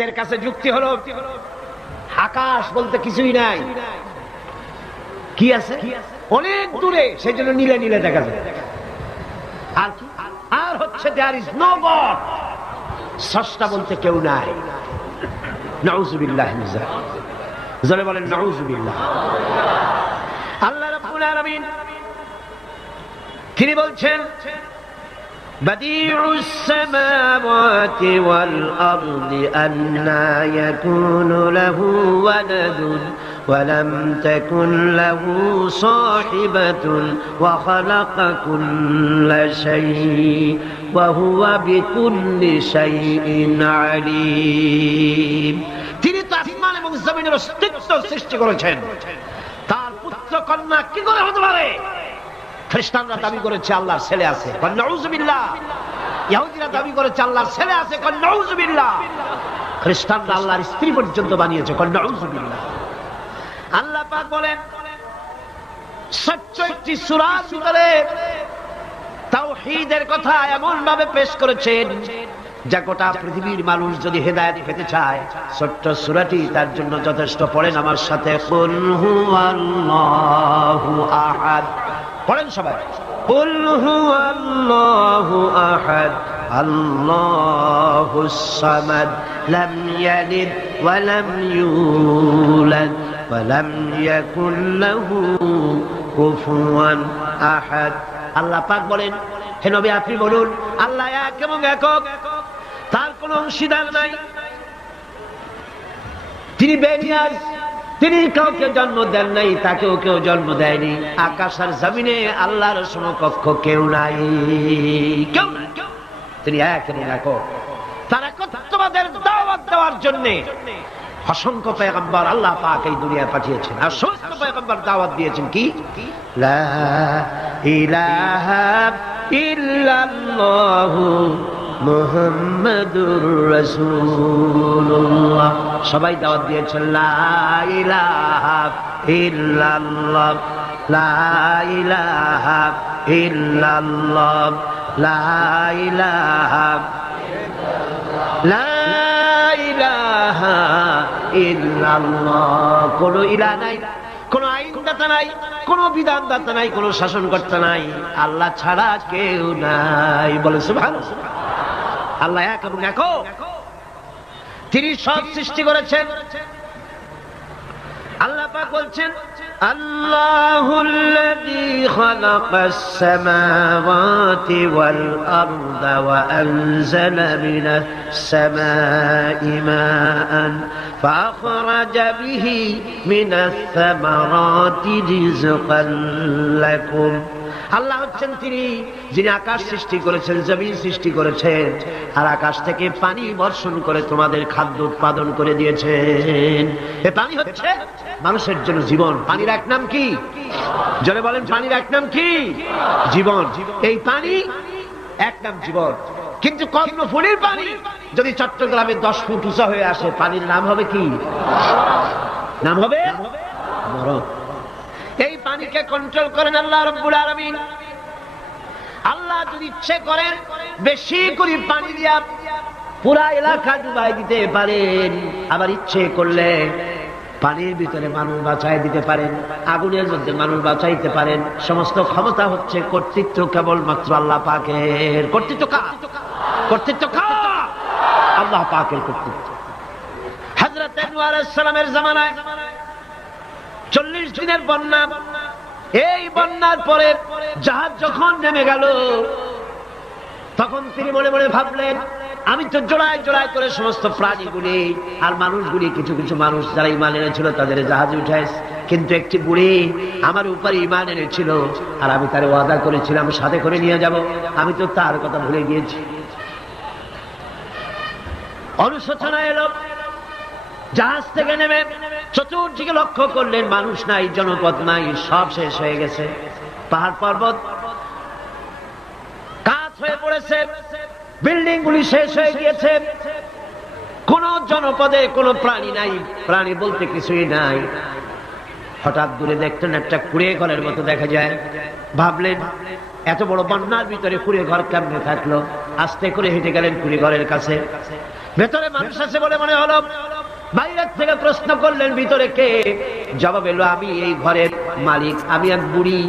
এদের কাছে যুক্তি হলো আকাশ বলতে কিছুই নাই, কি আছে অনেক দূরে, সেই জন্য নীলে নীলে দেখা যায়। আর হচ্ছে দেয়ার ইজ নো গড, স্রষ্টা বলতে কেউ নাই। নাউযুবিল্লাহ মিন যালিক, জোরে বলেন নাউযুবিল্লাহ। আল্লাহ রাব্বুল আলামিন তিনি বলছেন বাদিউস সামাওয়াতি ওয়াল আরদি আন্না ইয়াকুনু লাহু ওয়ালাদুন ওয়া লাম তাকুন লাহু সাহিবাতুন ওয়া খালাকা কুল্লা শাইইন ওয়া হুয়া বিকুল্লি শাইইন আলীম। তিনি তো আসমান এবং জমিনের অস্তিত্ব সৃষ্টি করেছেন, তার পুত্র কন্যা কি করে হতে পারে? খ্রিস্টানরা দাবি করেছে আল্লাহর ছেলে আছে, নাউযুবিল্লাহ। ইহুদিরা দাবি করেছে আল্লাহর ছেলে আছে, নাউযুবিল্লাহ। খ্রিস্টানরা আল্লাহর স্ত্রী পর্যন্ত বানিয়েছে, নাউযুবিল্লাহ। আল্লাহ পাক বলেন ৬৬টি সূরার ভিতরে তাওহীদের কথা এমন ভাবে পেশ করেছেন যা গোটা পৃথিবীর মানুষ যদি হেদায়েত পেতে চায়, ছোট্ট সূরাটি তার জন্য যথেষ্ট। পড়েন আমার সাথে, কুল হুয়াল্লাহু আহাদ। পড়েন সবাই, কুল হুয়াল্লাহু আহাদ আল্লাহুস সামাদ লাম ইয়ালিদ ওয়া লাম ইউলাদ ওয়া লাম ইয়াকুল লাহু কুফুয়ান আহাদ। আল্লাহ পাক বলেন, হে নবী আপনি বলুন আল্লাহ এক এবং একক, তার কোনো অংশীদার নাই, তিনি বেনিয়াজ, তিনি কাউকে জন্ম দেন নাই, তাকেও কেউ জন্ম দেয়নি। আকাশ আর জমিনে আল্লাহর সমকক্ষ কেউ নাই, কেউ নাই। তিনি এক এবং একক। তার একত্ববাদের দাওয়াত দেওয়ার জন্য অসংখ্য পয়গম্বর আল্লাহ পাক এই দুনিয়ায় পাঠিয়েছেন, আর সমস্ত পয়গম্বর দাওয়াত দিয়েছেন কি লা ইলাহা ইল্লাল্লাহু মুহাম্মাদুর রাসূলুল্লাহ। সবাই দাওয়াত দিয়েছেন লা ইলাহা ইল্লাল্লাহ, লা ইলাহা ইল্লাল্লাহ, লা ইলাহা লা ইলাহা ইল্লাল্লাহ। কোন ইলাহ নাই, কোন আইনদাতা নাই, কোন বিধানদাতা নাই, কোন শাসনকর্তা নাই, আল্লাহ ছাড়া কেউ নাই। বলে সুবহানাল্লাহ। আল্লাহ এক এবং একক, তিনি সব সৃষ্টি করেছেন। আল্লাহ পাক বলছেন আল্লাহুল্লাযী খালাকাস সামাওয়াতি ওয়াল আরদা ওয়া আনজালা মিনাস সামাই মাআন ফাআখরাজা বিহি মিনাস সামারাতি রিজকান লাকুম। আল্লাহ হচ্ছেন তিনি যিনি আকাশ সৃষ্টি করেছেন, জমিন সৃষ্টি করেছেন, আর আকাশ থেকে পানি বর্ষণ করে তোমাদের খাদ্য উৎপাদন করে দিয়েছেন। এই পানি হচ্ছে মানুষের জন্য জীবন। পানির এক নাম কি? জোরে বলেন, পানির এক নাম কি? জীবন। এই পানি এক নাম জীবন। কিন্তু কর্ণফুলীর পানি যদি চট্টগ্রামে 10 ফুট উঁচা হয়ে আসে, পানির নাম হবে কি? নাম হবে মরণ। এই পানিকে কন্ট্রোল করেন আল্লাহ রাব্বুল আলামিন। আল্লাহ যদি ইচ্ছে করেন বেশি করে পানি দিয়া পুরা এলাকা ডুবাই দিতে পারেন, আবার ইচ্ছে করলে পানির ভিতরে মানুষ বাঁচাই দিতে পারেন, আগুনের মধ্যে মানুষ বাঁচাইতে পারেন। সমস্ত ক্ষমতা হচ্ছে, কর্তৃত্ব কেবলমাত্র আল্লাহ পাকের। কর্তৃত্ব কার? কর্তৃত্ব কার? আল্লাহ পাকের কর্তৃত্ব। হযরত নূহ আলাইহিস সালামের জামানায় 40 দিনের বন্যা। এই বন্যার পরে জাহাজ যখন নেমে গেল, তখন তিনি মনে মনে ভাবলেন আমি তো জোড়ায় জোড়ায় করে সমস্ত প্রাণীগুলি আর মানুষগুলি, কিছু কিছু মানুষ যারা ঈমান এনেছিল তাদের জাহাজে উঠাইছে, কিন্তু একটি বুড়ি আমার উপরে ঈমান এনেছিল আর আমি তার ওয়াদা করেছিলাম সাথে করে নিয়ে যাব, আমি তো তার কথা ভুলে গিয়েছি। অনুশোচনা এলো। জাহাজ থেকে নেমে চতুর্দিকে লক্ষ্য করলেন, মানুষ নাই, জনপদ নাই, সব শেষ হয়ে গেছে। পাহাড় পর্বত কাজ হয়ে পড়েছে, বিল্ডিং গুলি শেষ হয়ে গিয়েছে, কোন জনপদে কোনো প্রাণী নাই, প্রাণী বলতে কিছুই নাই। হঠাৎ দূরে দেখতেন একটা কুড়িয়ে ঘরের মতো দেখা যায়। ভাবলেন এত বড় বন্যার ভিতরে কুড়িয়ে ঘর কেমনে থাকলো? আস্তে করে হেঁটে গেলেন কুড়িয়ে ঘরের কাছে। ভেতরে মানুষ আছে বলে মনে হলো। বাইরের থেকে প্রশ্ন করলেন ভিতরে কে? জবাব এলো আমি এই ঘরের মালিক, আমি এক বুড়ি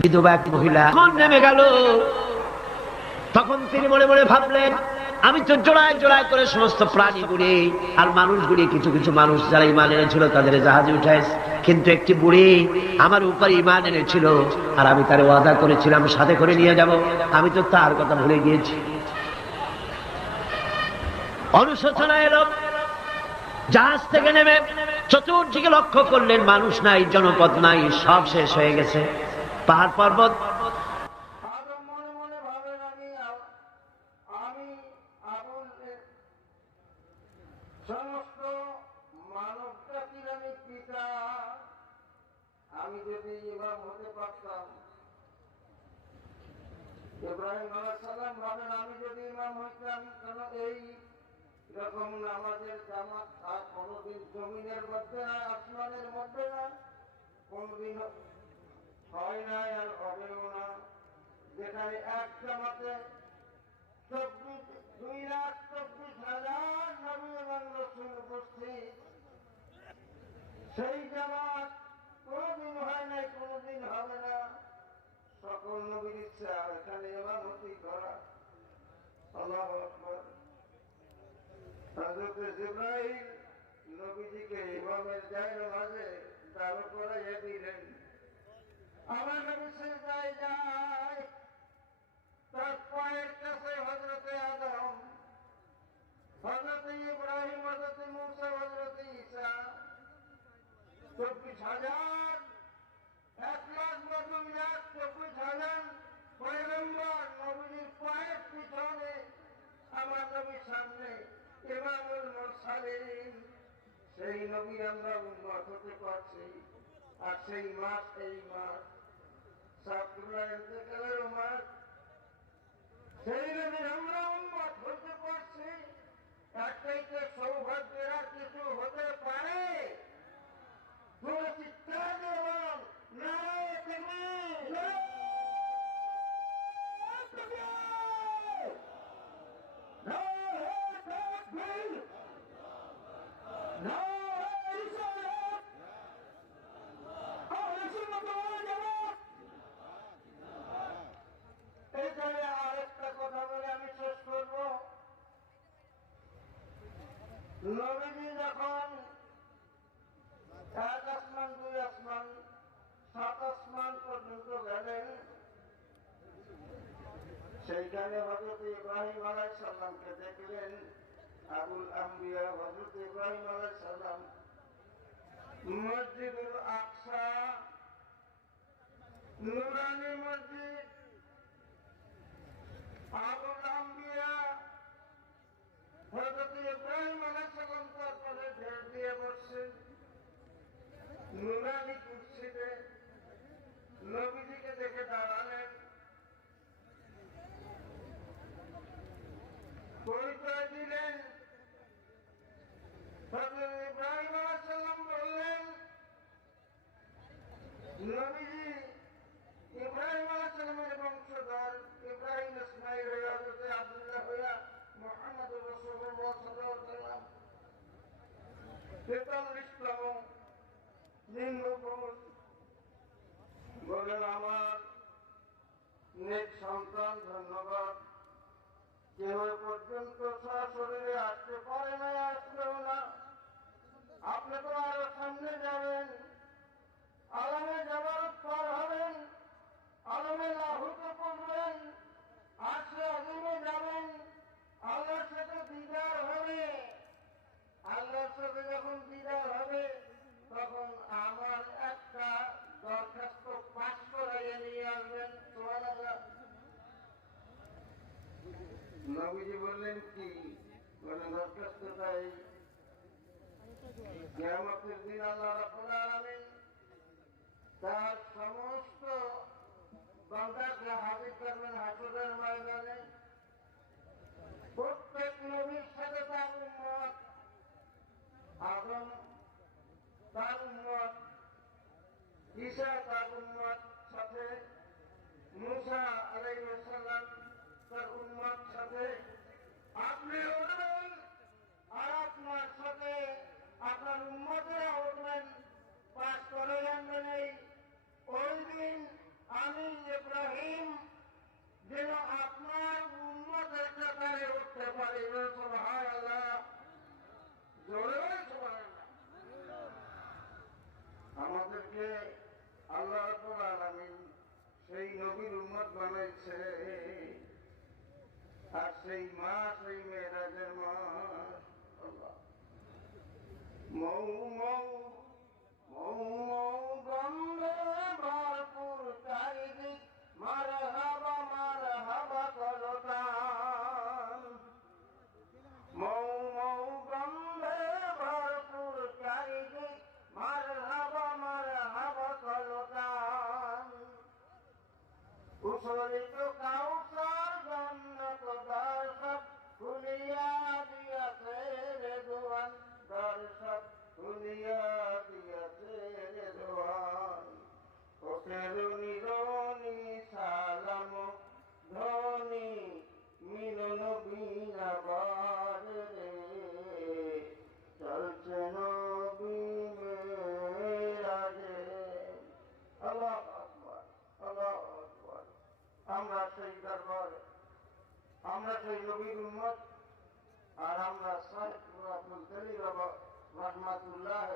বিধবা এক মহিলা। কোন নেমে গেল? তখন তিনি মনে মনে ভাবলেন আমি তো জোড়ায় জোড়ায় করে সমস্ত প্রাণীগুলি আর মানুষগুলি, কিছু কিছু মানুষ যারা ইমান এনেছিল তাদের জাহাজে উঠাইছে, কিন্তু একটি বুড়ি আমার উপর ইমান এনেছিল আর আমি তার ওয়াদা করেছিলাম সাথে করে নিয়ে যাব, আমি তো তার কথা ভুলে গিয়েছি। অনুশোচনা এলো। জাহাজ থেকে নেমে চতুর্দিকে লক্ষ্য করলেন মানুষ নাই, জনপদ নাই, সব শেষ হয়ে গেছে। পাহাড় পর্বত সমস্ত মানব জাতির আমি পিতা, আমি যদি ইমাম হতে পারতাম। ইব্রাহিম আলাইহিস সালাম ভাবেন আমি যদি ইমাম হইতাম, কেন এই রকম নামাজের জামাত আর কোনদিন জমিনের মধ্যে না, আসমানের মধ্যে না, কোনদিন হয় নাই আর হবেও না, যেখানে এক জামাতে 2,24,000 নবী এবং রাসূল উপস্থিত। সেই জামাত কোনদিন হয় নাই, কোনদিন হবে না। সকল নবীর ইচ্ছা এখানে ইমামতি করা। আল্লাহু আকবার। হযরত জিবরাইল নবীজিকে ইমামের জায়নামাজে দাঁড় করাইয়া দিলেন। আমার নবী সিজদায় যায়, তার পায়ের কাছে হযরতে আদম, হযরতে ইব্রাহিম, হযরতে মূসা, হযরতে ঈসা, 24,000 1,24,000 পয়গম্বর নবীর পায়ের পিছনে, আমার নবীর সামনে ইমামুল মুরসালিন। সেই নবী আমরা উম্মত হতে পারছি। আর সেই মাস, এই মাস সাবতুল্লাহ ইন্তেকালের মাস, সেই নবীর আমরা উম্মত হতে পারছি। একটাইতে সৌভাগ্যের আর কিছু হতে পারে? চিৎকার দেবেন নারায়ে তাকবীর, নারায়ে তাকবীর, নারায়ে রিসালাত, আহলে সুন্নাত ওয়াল জামাত। এখানে আরেকটা কথা বলে আমি শেষ করব। নবীজি যখন 1 আসমান, 2 আসমান, 7 আসমান পর্যন্ত গেলেন, সেইখানে হযরত ইব্রাহিম আলাইহিস সালামকে দেখলেন। আবুল আম্বিয়া হযরত ইব্রাহিম আলাইহিস সালাম মসজিদুল আকসা, নুরানি মসজিদ, আবুল আম্বিয়া হযরত ইব্রাহিম আলাইহিস সালাম তারপরে ঢের দিয়ে বসছেন নুরানি কুরসিতে। নবীজিকে দেখে দাঁড়ালেন, পরিচয় দিলেন। হযরত ইব্রাহিম আলাইহিস সালাম বললেন, নবীজি ইব্রাহিম আলাইহিস সালামের বংশধর, ইব্রাহিম ইসমাঈল হইয়া, হযরত আব্দুল্লাহ হইয়া, মুহাম্মদুর রাসূলুল্লাহ সাল্লাল্লাহু আলাইহি ওয়াসাল্লাম 43তম লিঙ্গ পুরুষ। বলেন আমার নেক সন্তান, ধন্যবাদ। কেউ পর্যন্ত সশরীরে আসতে পারে না, আসলেও না। আপনি তো আরো সামনে যাবেন, আলমে জাবারত পার হবেন, আলমে লাহুতে পড়বেন, আরশে আজিমে যাবেন, আল্লাহর সাথে দিদার হবে। আল্লাহর সাথে যখন দিদার হবে, তখন আমার একটা দরখাস্ত পাস করাইয়া নিয়ে আসবেন। সুবহানাল্লাহ। নবীজি বললেন কি? বলেন দরখাস্তটাই কিয়ামতের দিন আল্লাহ রাব্বুল আলামিন তার সমস্ত বান্দাকে হাজির করবেন হাসরের ময়দানে। প্রত্যেক নবীর সাথে তার উম্মত, আদম তার উম্মত, ঈসা তার উম্মত, সাথে মূসা আলাইহিস সালাম তার উম্মত, সাথে আপনি উঠবেন মৌ মৌ মৌ মৌ গন্ধে ভরপুর চারিদিক মারহাবা কলতান মৌ মৌ গন্ধে ভরপুর চারিদিক মারহাবা কলতান উছলিত কাউসার জন্নত দর্শক খুলিয়া দিয়াছে রে দোয়ান দর্শক খুলিয়া দিয়াছে রে দোয়ান ওঠের নিরনি সালাম ধ্বনি মিলন বিনাবার রে চলছে নবী মেরাজে আল্লাহু আকবার আল্লাহু আকবার আমরা সেই দরবার আমরা সেই নবীর উম্মত আর আমরা সাহেব আব্দুল জলিল রহমাতুল্লাহ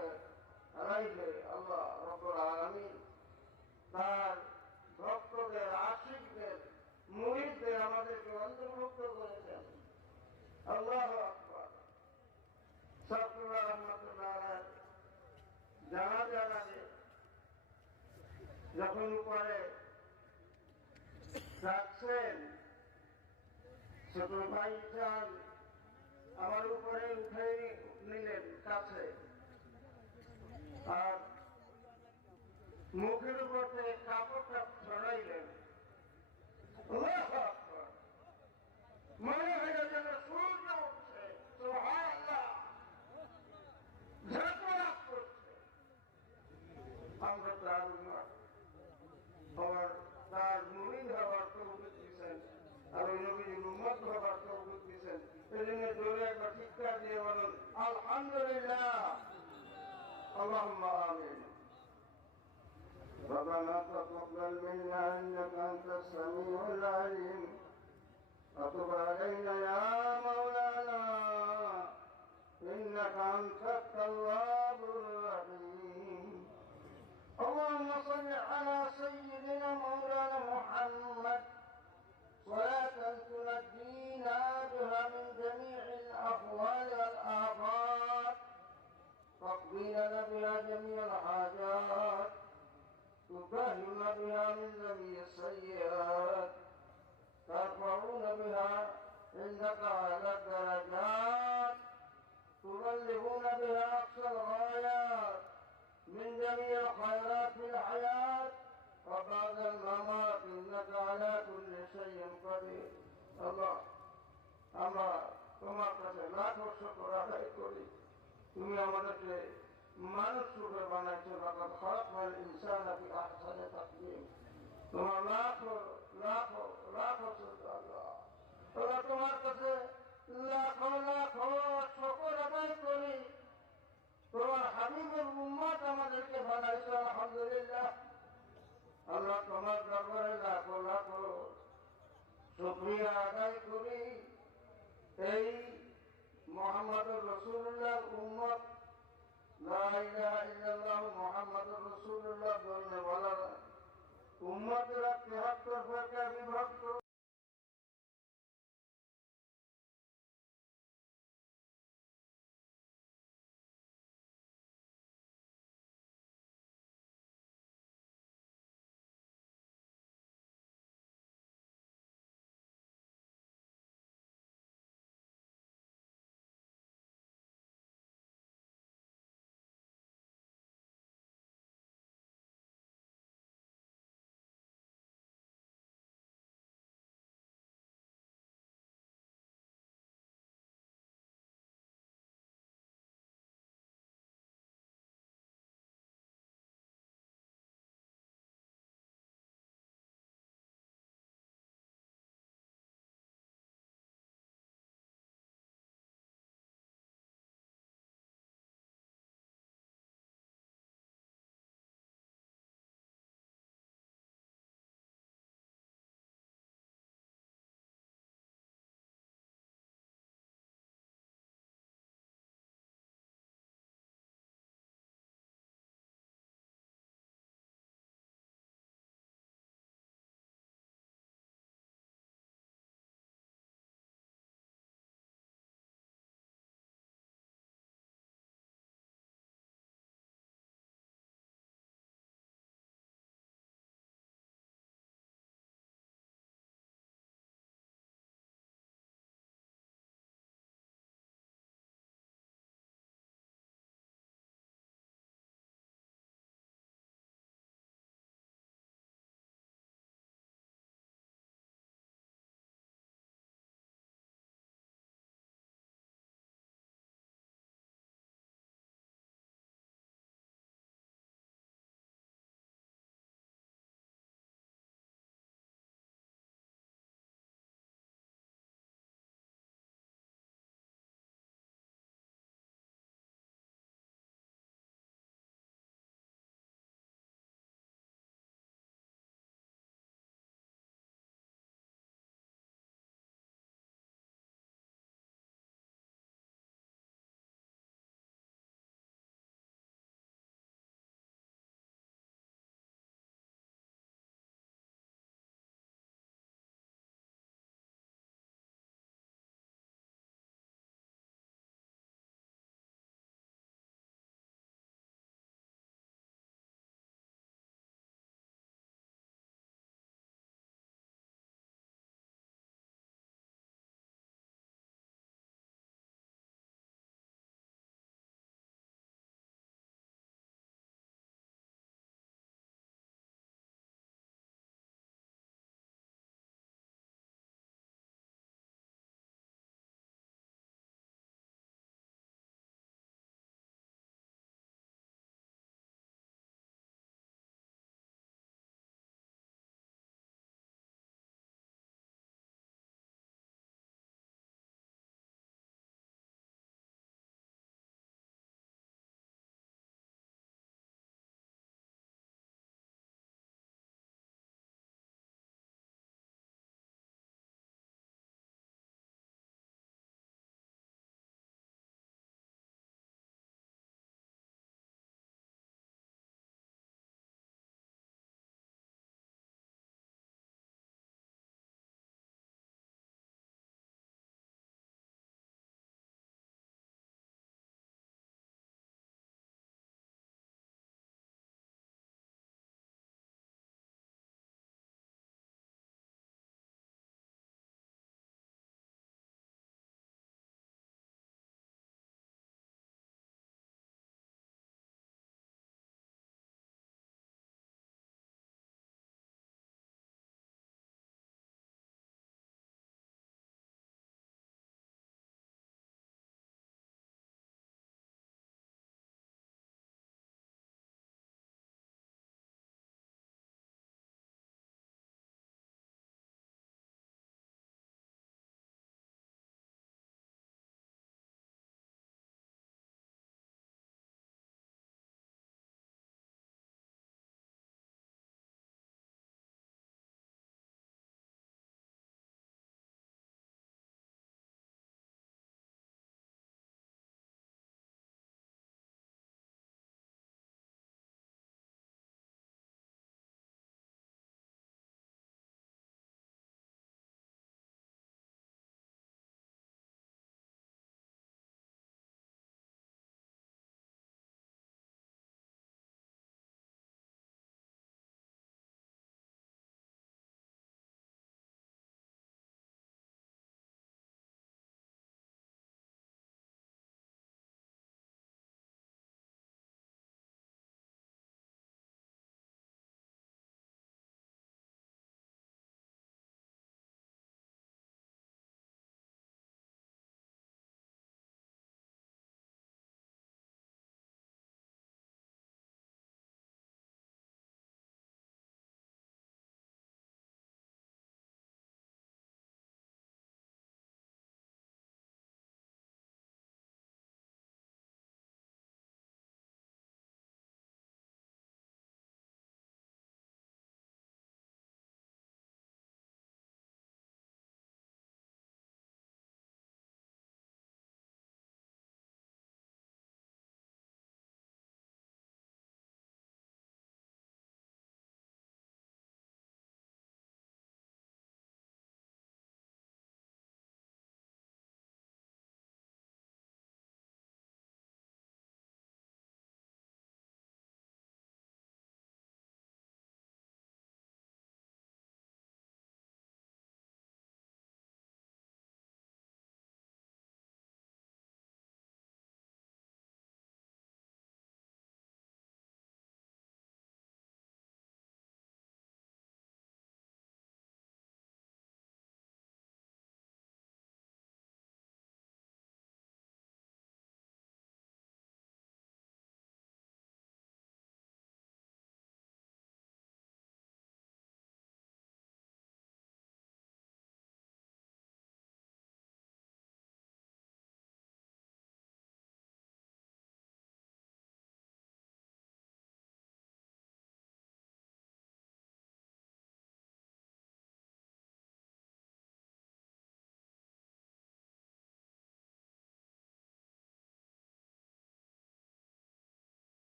আলাইহি আল্লাহ রাব্বুল আলামিন তার ভক্তদের আশিকদের মুরিদদের আমাদেরকে অন্তর্ভুক্ত করেছেন আল্লাহু আকবার সাহেবুল্লাহ রহমাতুল্লাহ আলাইহি জানাজা যখন উপরে যাচ্ছেন ছোট ভাই যান আমার উপরে উঠে নিলেন কাছে আর মুখের উপর থেকে কাপড়টা ছড়াইলেন মনে হয় যেন সূর্য উঠছে সুবহানাল্লাহ ঝাঁকুরাত করছে আমরা তার মুরিদ হওয়ার তৌফিক দিয়েছেন আর ওই নবীর উম্মত হওয়ার তৌফিক দিয়েছেন এই জন্য জোরে একবার চিৎকার দিয়ে বলুন আলহামদুলিল্লাহ আল্লাহুম্মা আমিন ربنا تقبل منا انك انت السميع العليم وتب علينا يا مولانا انك انت التواب الرحيم اللهم صل على سيدنا مولانا محمد صلاة تنجينا بها من جميع الأهوال والآفات تقضي لنا بها جميع الحاجات تطهرنا بها من جميع السيئات ترفعون بها عندك على الدرجات تبلغون بها أقصى الغايات من جميع الخيرات في الحياة وبعد الممات إنك على كل شيء قدير الله আমরা তোমার কাছে লাখো শুকর আদায় করি তুমি আমাদেরকে মানুষ রূপে বানাইছো লাকাদ খালাকনাল ইনসানা ফি আহসানি তাকওয়িম তোমার লাখো লাখো লাখো শুকর আল্লাহ তোরা তোমার কাছে লাখো লাখো শুকর আদায় করি তোমার হাবিবের উম্মত আমাদেরকে বানাইছো আলহামদুলিল্লাহ আল্লাহ তোমার দরবারে লাখো লাখো শুকরিয়া আদায় করি এই মুহাম্মদুর রাসূলুল্লাহ উম্মত লা ইলাহা ইল্লাল্লাহ মুহাম্মাদুর রাসূলুল্লাহ বলনে ওয়ালা উম্মতেরা 73 ফিরকা বিভক্ত